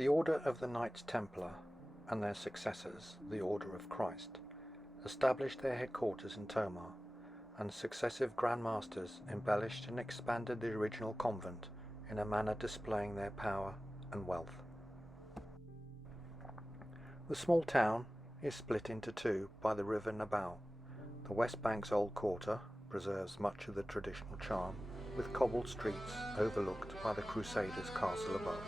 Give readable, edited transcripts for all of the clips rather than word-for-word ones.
The Order of the Knights Templar and their successors, the Order of Christ, established their headquarters in Tomar, and successive Grand Masters embellished and expanded the original convent in a manner displaying their power and wealth. The small town is split into two by the river Nabal. The West Bank's old quarter preserves much of the traditional charm, with cobbled streets overlooked by the Crusaders' castle above.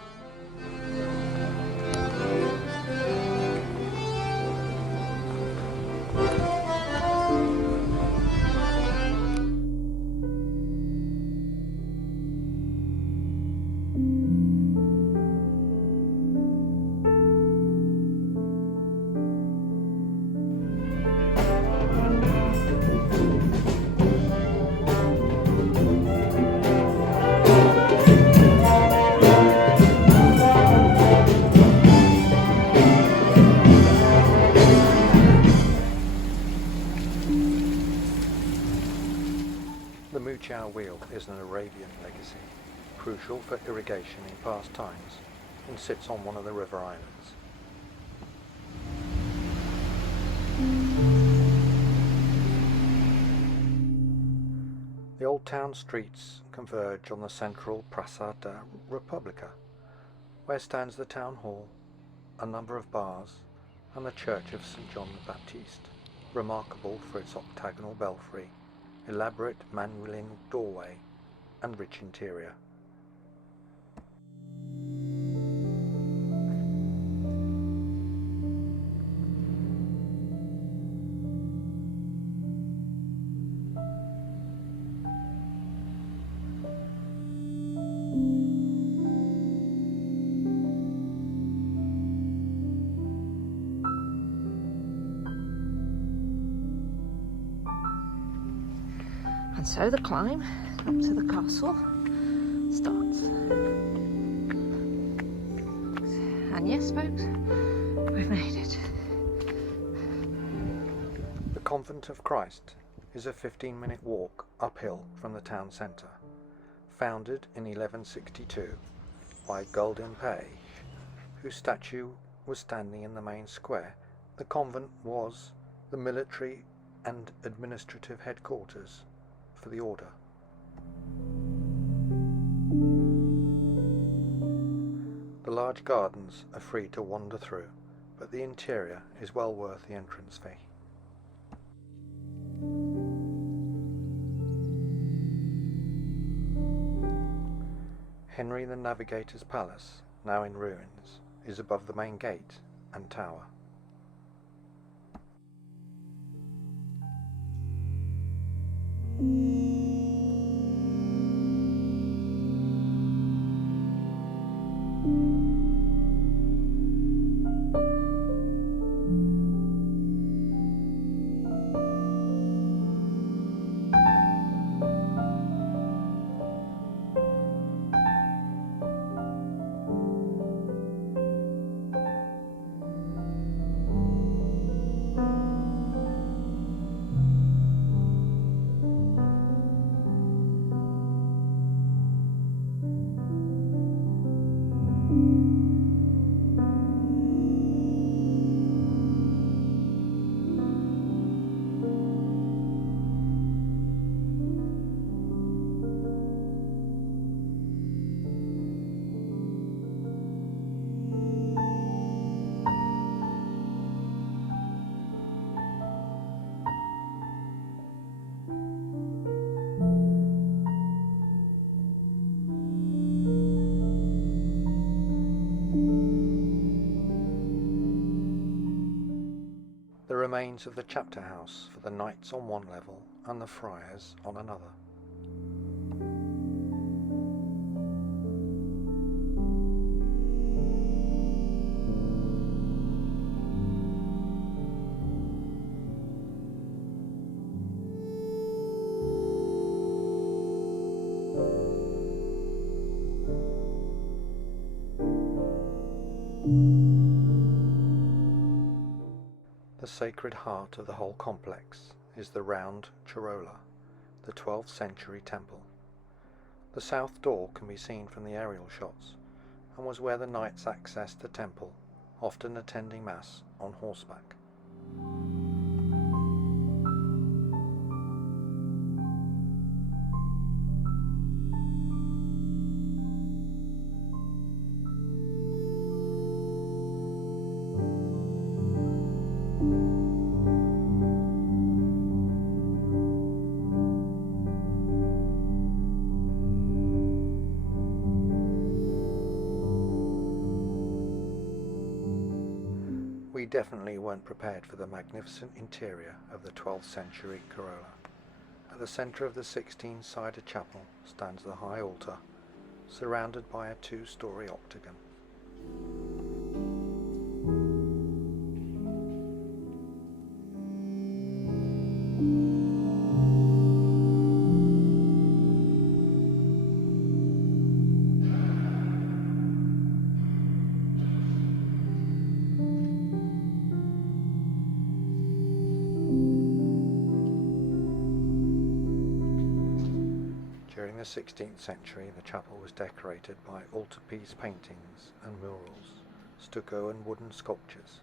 The Muchao wheel is an Arabian legacy, crucial for irrigation in past times, and sits on one of the river islands. The old town streets converge on the central Plaza da Repubblica, where stands the town hall, a number of bars, and the church of St. John the Baptist, remarkable for its octagonal belfry, elaborate manueling doorway, and rich interior. And so the climb up to the castle starts. And yes, folks, we've made it. The Convent of Christ is a 15-minute walk uphill from the town centre. Founded in 1162 by Gulden Page, whose statue was standing in the main square, the convent was the military and administrative headquarters for the order. The large gardens are free to wander through, but the interior is well worth the entrance fee. Henry the Navigator's palace, now in ruins, is above the main gate and tower. The remains of the chapter house for the knights on one level and the friars on another. The sacred heart of the whole complex is the round Chirola, the 12th century temple. The south door can be seen from the aerial shots, and was where the knights accessed the temple, often attending Mass on horseback. We definitely weren't prepared for the magnificent interior of the 12th century corolla. At the centre of the 16-sided chapel stands the high altar, surrounded by a 2-story octagon. During the 16th century, the chapel was decorated by altarpiece paintings and murals, stucco and wooden sculptures.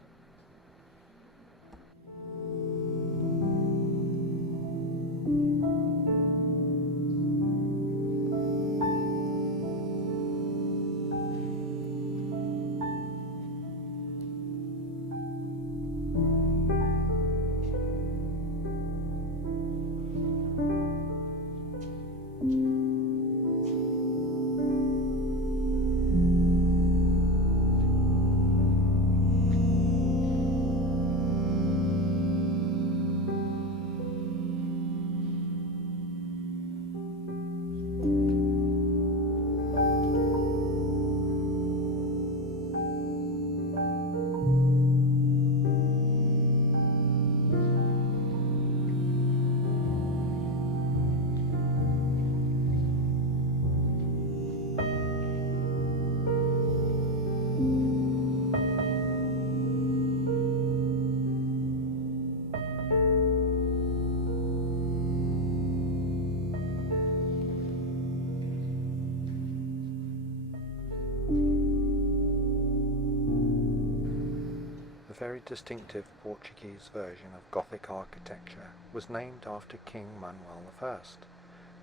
A very distinctive Portuguese version of Gothic architecture was named after King Manuel I.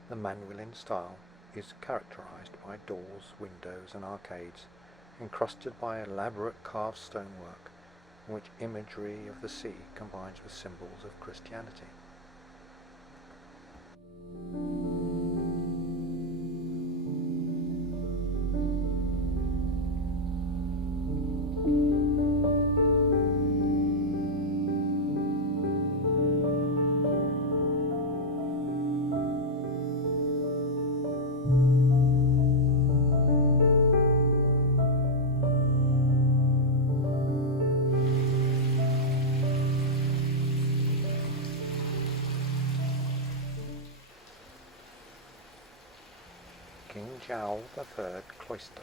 The Manueline style is characterized by doors, windows and arcades encrusted by elaborate carved stonework in which imagery of the sea combines with symbols of Christianity. King João III Cloister.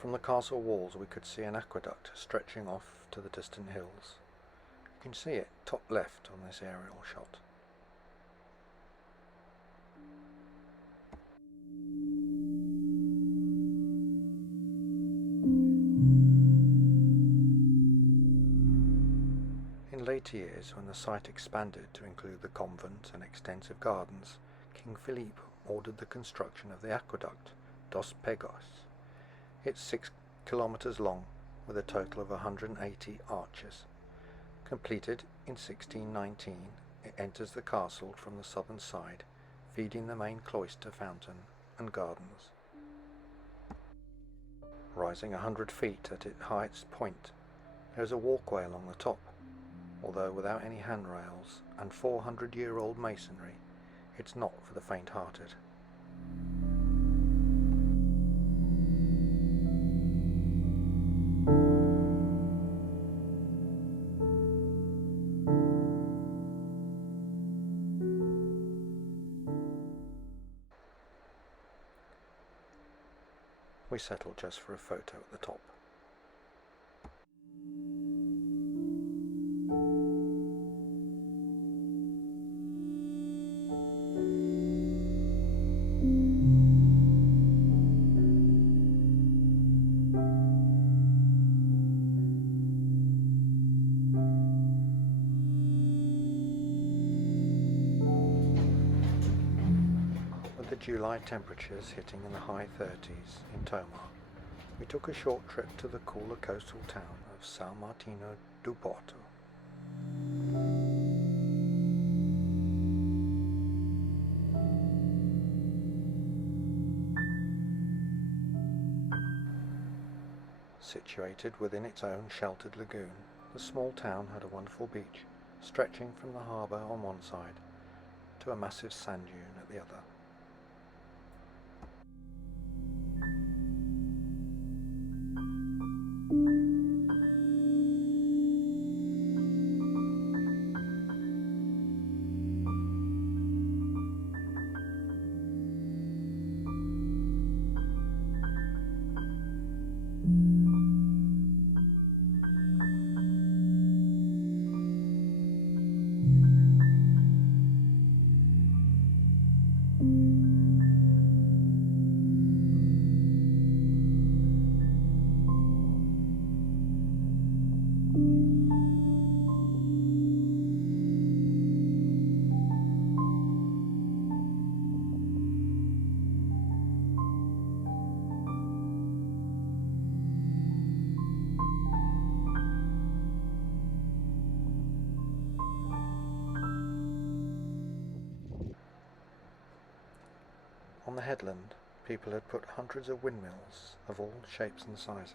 From the castle walls we could see an aqueduct stretching off to the distant hills. You can see it top left on this aerial shot. In later years, when the site expanded to include the convent and extensive gardens, King Philippe ordered the construction of the aqueduct dos Pegōes. It's 6 kilometers long with a total of 180 arches. Completed in 1619, it enters the castle from the southern side, feeding the main cloister fountain and gardens. Rising 100 feet at its highest point, there is a walkway along the top. Although without any handrails and 400-year-old masonry, it's not for the faint-hearted. We settled just for a photo at the top. With the July temperatures hitting in the high 30s in Tomar, we took a short trip to the cooler coastal town of São Martinho do Porto. Situated within its own sheltered lagoon, the small town had a wonderful beach, stretching from the harbour on one side to a massive sand dune at the other. On the headland, people had put hundreds of windmills of all shapes and sizes.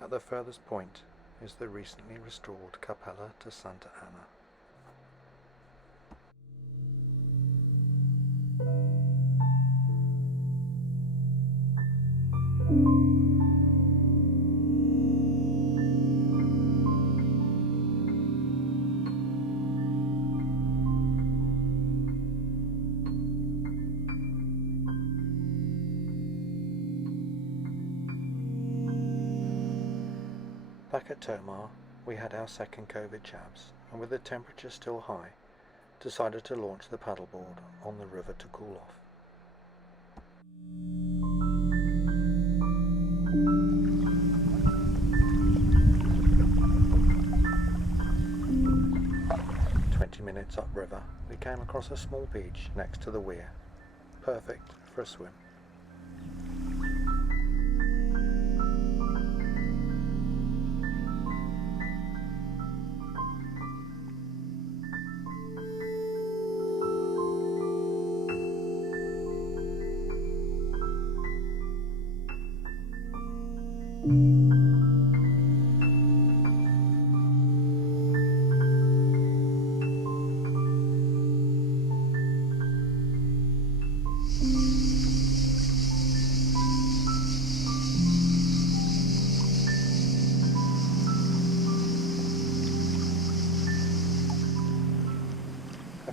At the furthest point is the recently restored Capella to Santa Anna. Back at Tomar, we had our second COVID jabs, and with the temperature still high, decided to launch the paddleboard on the river to cool off. Minutes upriver, we came across a small beach next to the weir, perfect for a swim.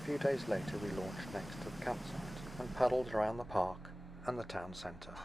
few days later we launched next to the campsite and paddled around the park and the town centre.